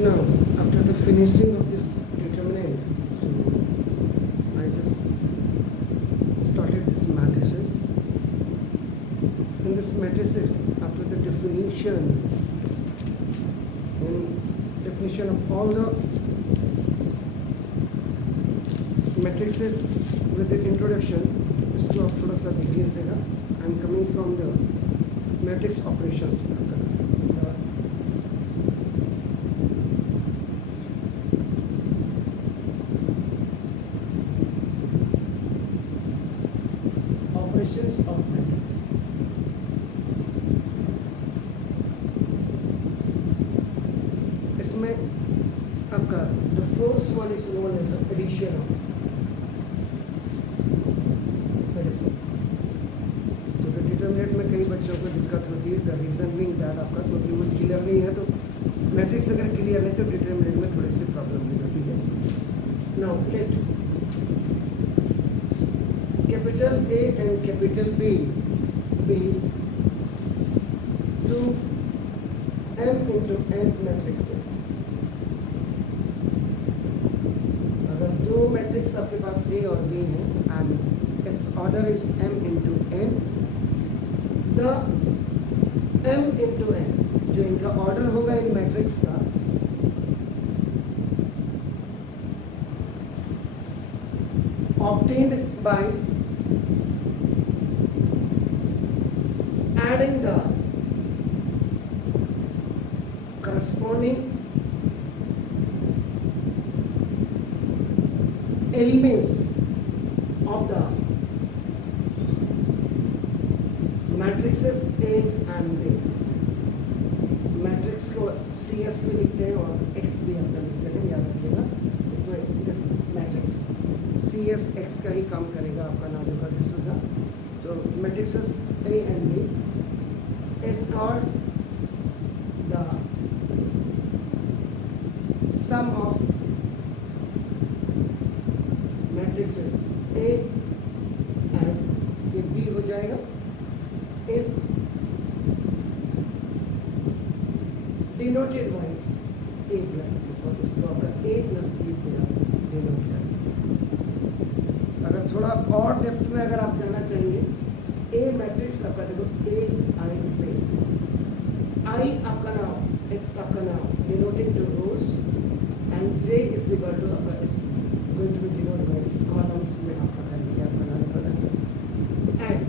Now, after the finishing of this determinant, so I just started this matrices. In this matrices, after the definition of all the matrices with the introduction, इसको आप थोड़ा सा देखिए सेगा. I am coming from the matrix operations. Operations of matrix. इसमें आपका the first one is known as addition of. तो determinant में कई बच्चों को दिक्कत होती है. द रीजन बीइंग दैट आपका क्योंकि वो क्लियर नहीं है, तो मैट्रिक्स अगर क्लियर नहीं तो डिटरमिनेंट में थोड़ी सी प्रॉब्लम हो जाती है. Now let capital A and capital B be two M into N matrices. अगर दो मैट्रिक्स आपके पास A और B हैं and its order is M into N, the M into N जो इनका ऑर्डर होगा इन मैट्रिक्स का obtained by adding the corresponding elements of the matrices A and B. Matrix को CS भी लिखते हैं और X भी अपना लिखते हैं, याद रखिएगा. इसमें दिस मैट्रिक्स CS X का ही काम करेगा आपका नाम होगा. दिस इज द तो matrixes A and B is called the sum of matrices A and ये B हो जाएगा is denoted by A plus B और इसको आपका A plus B से आप डिनोट करें. अगर थोड़ा और डेप्थ में अगर आप जाना चाहेंगे, A मैट्रिक्स आपका देखो A I से I आपका नाम X आपका नाम denoted to rows and J is equal to आपका it's going to be denoted by columns में आपका करेंगे आपका नाम पता sir. and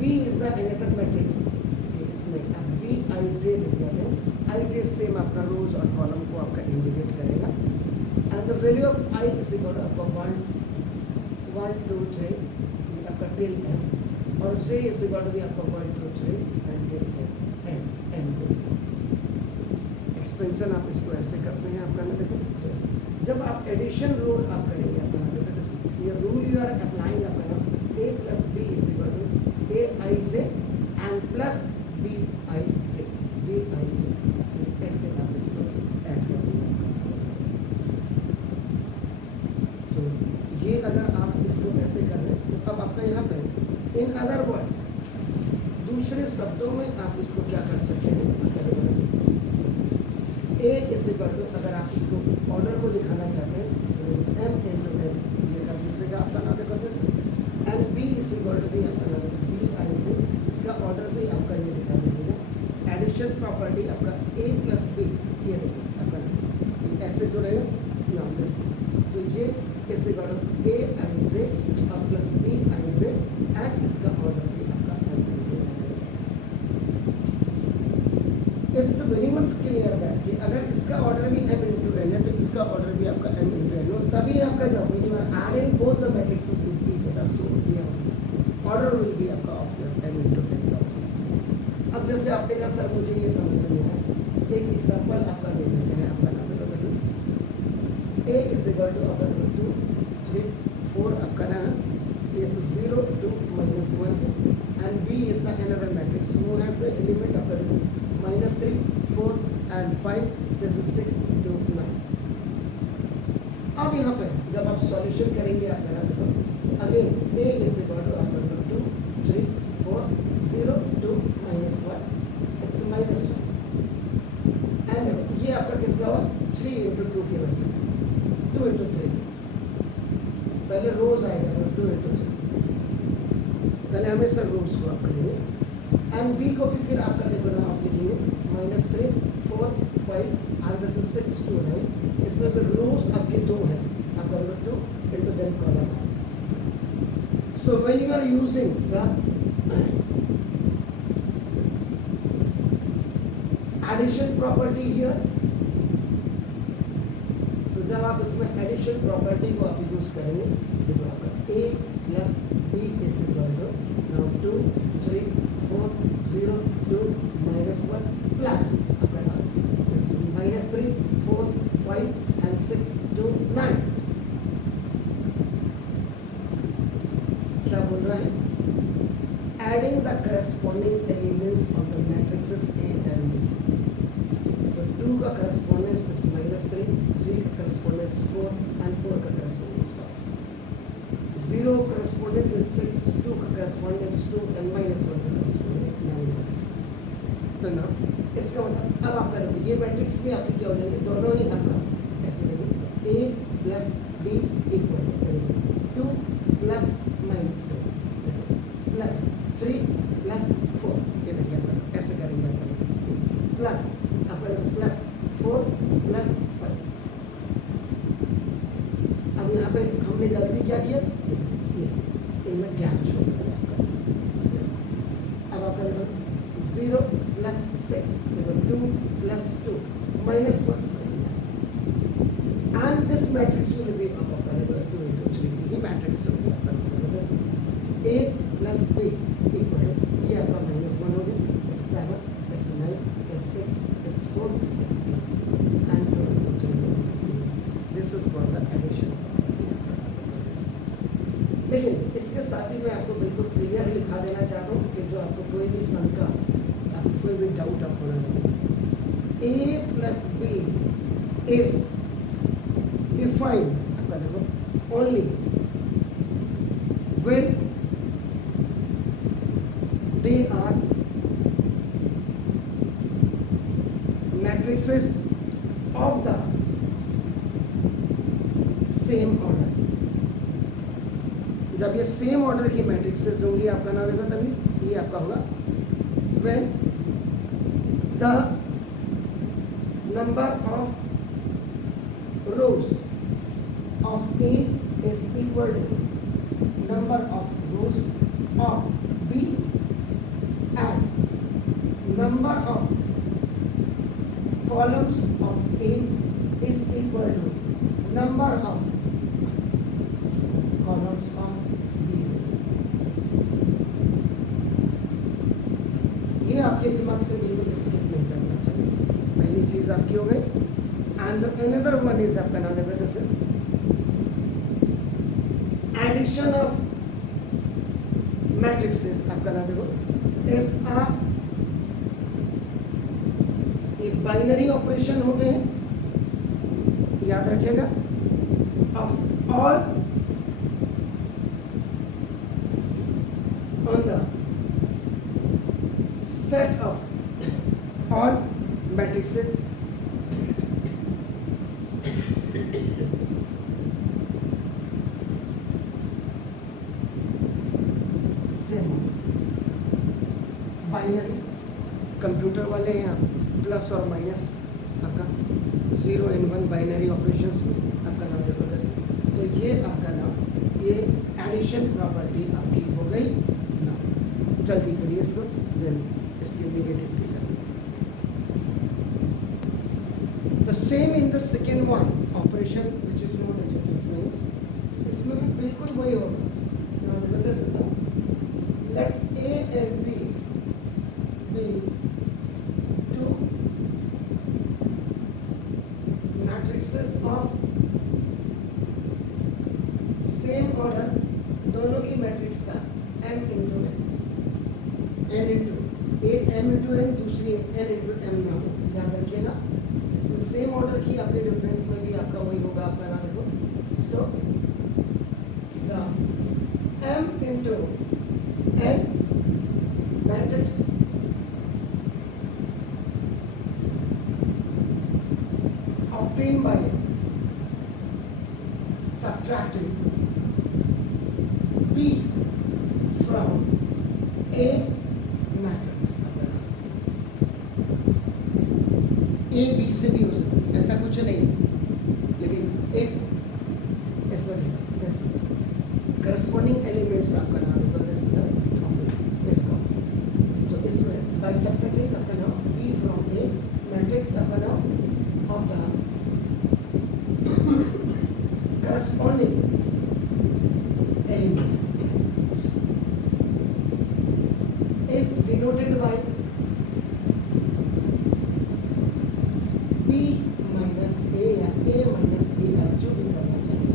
B is the another matrix. इसमें आप B I J लिख देते हैं. I J सेम आपका रोज और कॉलम को आपका इंडिकेट करेगा and the value of I is equal to आपका 1 2 3 ये आपका till M और J is equal to भी आपका 1 2 3 and till M N this is expansion. आप इसको ऐसे करते हैं आपका ना देखो जब आप एडिशन रूल आप करेंगे आपका ना देखो दिस इज ये रूल यू आर अप्लाइंग आपका ना A plus B is equal to A I J and plus B I J B I J ऐसे आप इसको ऐड कर देंगे. तो ये अगर आप इसको ऐसे कर रहे हैं तो अब आपका यहाँ पे इन अदर वर्ड्स दूसरे शब्दों में आप इसको क्या कर सकते हैं. A इज इक्वल टू अगर आप इसको ऑर्डर को दिखाना चाहते हैं तो M into N ये कर दीजिएगा आपका ना देखो this and B is equal to भी आपका ना B I से इसका ऑर्डर भी आपका ये दिखा दीजिएगा. एडिशन प्रॉपर्टी आपका A plus B ये देखिए आपका ऐसे जुड़ेगा ना दिस तो ये is equal to A I J और plus B I J and इसका ऑर्डर भी आपका M into N. It's very much clear that कि अगर इसका ऑर्डर भी M into N है तो इसका ऑर्डर भी आपका M into N हो तभी आपका जब you are adding both the matrixes with each other so order will be आपका of your M into N. अब जैसे आपने कहा सर मुझे ये समझ में है, एक एग्जांपल आपका दे देते हैं आपका नाम देखो जैसे A इज इक्वल टू आपका 2 3 4 आपका नाम ये 0 2 minus 1 and B is the another matrix who has the element of the -3 4 and 5 this is 6 2 9. अब यहाँ पे जब आप सॉल्यूशन करेंगे आप करा देखो again A is equal to आपका 2 3 4 0 2 minus 1 it's minus 1 and ये आपका किसका हुआ 3 इंटू 2 की मैट्रिक्स, 2 इंटू 3, पहले रोज आएगा तो 2 इंटू 3, पहले हमेशा रोज को आप करेंगे। एंड बी को भी फिर आपका देखो ना आप लिखेंगे -3 4 5 एंड दिस इज 6 2 9, इसमें फिर रोज आपके 2 हैं, आपका 2 into then column. So when you are using the addition property here, तो जब आप इसमें एडिशन प्रॉपर्टी को आप यूज करेंगे, देखो आपका a plus b is equal to now 2 3 4 0 2 -1 plus आपका -3 4 5 एंड 6 2 9। क्या बोल रहा है? Adding the corresponding elements of the matrixes A and B। 2 का करस्पॉन्डेंस इज -3, 3 का करस्पॉन्डेंस 4 एंड 4 का करस्पॉन्डेंस 5। 0 करस्पॉन्डेंस इज 6, 2 का करस्पॉन्डेंस 2 एंड -1 का करस्पॉन्डेंस 9। तो ना इसका मतलब अब आपका देखो ये मैट्रिक्स भी आपके क्या हो जाएंगे, दोनों ही आपका ऐसे लगेंगे, A plus B equal 2 plus -3 plus 3 plus 4, ये देखिए ऐसे करेंगे प्लस आपका प्लस 4 प्लस 5। अब यहाँ पे हमने गलती क्या किया, इनमें गैप छोड़ दिया आपका। अब आपका देखो 0 प्लस 6 देखो 2 plus 2 -1 plus 9 and this matrix will be आपका 2 इंटू 3 ये मैट्रिक्स हो गया आपका। A प्लस B इक्वल ये आपका -1 हो गया, 7 + 9 + 6 + 4 + 8 and 2 into 3। This is called the addition. लेकिन इसके साथ ही मैं आपको बिल्कुल क्लियर लिखा देना चाहता हूँ कि जो आपको कोई भी शंका, आपको कोई भी डाउट आपको ना लगे, A plus B is defined आपका देखो only when they are matrices of the same order। जब ये सेम ऑर्डर की मैट्रिक्सेस होंगी आपका नाम देखो, तभी ये आपका होगा when the number of rows of A is equal to number of rows of B and number of columns of A is equal to number of columns of B। ये आपके दिमाग से बिल्कुल स्किप नहीं करना चाहिए। पहली चीज आपकी हो गई। एंड अनदर वन इज आपका नाम देखो जैसे एडिशन ऑफ मैट्रिक्सेस आपका नाम देखो इज एक बाइनरी ऑपरेशन हो गए, याद रखिएगा, of all on the set of all matrixes binary. Computer वाले हैं प्लस और माइनस आपका 0 and 1 बाइनरी ऑपरेशंस में आपका नाम देखो जैसे, तो ये आपका नाम ये एडिशन प्रॉपर्टी आपकी हो गई ना। जल्दी करिए इसको, देन इसके नेगेटिव भी करिए। The same in the second one operation which is known age difference, इसमें भी बिल्कुल वही होगा। नाम देखो जैसे late A and B be two matrices of same order, दोनों की मैट्रिक्स का m इंटू n, एक m इंटू n दूसरी n इंटू m ना हो, याद रखिएगा। इसमें सेम ऑर्डर की आपके डिफरेंस में भी आपका वही होगा, आपका नाम देखो। So the m into n matrix of obtained by subtracting B from A matrix. A B से भी हो सकती है, ऐसा कुछ नहीं है, लेकिन एक ऐसा करस्पॉन्डिंग एलिमेंट्स आपका नाम इसका, तो इसमें बाय सब्ट्रैक्टिंग आपका नाम बी फ्रॉम ए मैट्रिक्स आपका नाम of the corresponding elements is denoted by B minus A या A minus B, आप जो भी करना चाहिए।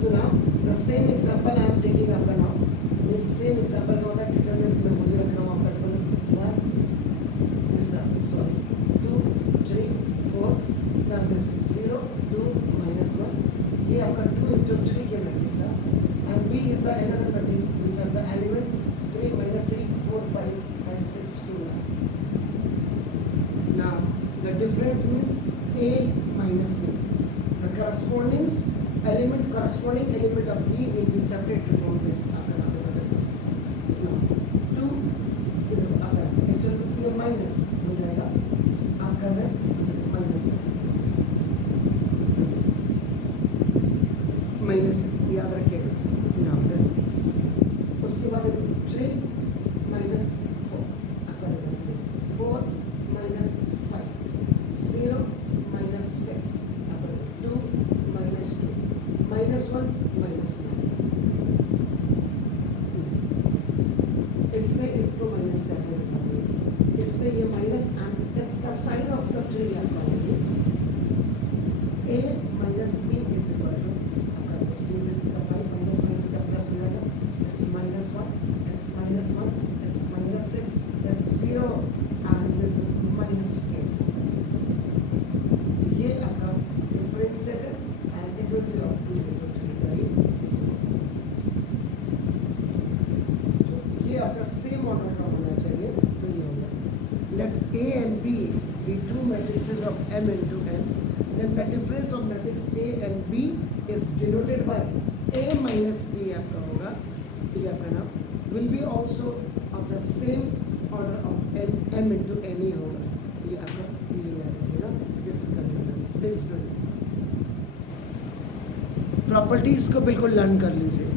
तो now the same example I am taking आपका now, this same example का होता है डिटरमिनेंट में मुझे रख रहा हूँ आपका one this sorry 2 3 4, now this 0 2 minus 1, ये आपका 2 into 3 के मैट्रिक्स है, and B is the another matrix which are the element 3 minus 3 4 5 and 6 2 9. Now the difference means A minus B. The corresponding element of B will be separated from this. Now 2 actually ये minus हो जाएगा आपका minus याद रखिएगा। Now this उसके बाद 3 minus 4 आपका 4 minus 5 0 minus 6 आपका 2 minus 2 minus 1 minus 9, इससे इसको माइनस करके दिखाऊंगे, इससे ये minus and it's the sign of the tree आपका होगी A minus B is equal to आपका this का 5 minus minus का प्लस हो जाएगा, it's minus 1, it's minus 1, it's minus 6, it's 0 and this is minus 10. ये आपका डिफरेंस सेट है and it will be of 2 into 3, right? तो ये आपका सेम ऑर्डर का होना चाहिए, तो ये हो गया। Let A and B be two matrices of M into N, then the difference of matrix A and B is denoted by A minus B आपका होगा, ये आपका नाम will be also of the same order of N, M into N ही होगा, ये आपका ये ना, this is the difference, please do it। Properties को बिल्कुल लर्न कर लीजिए।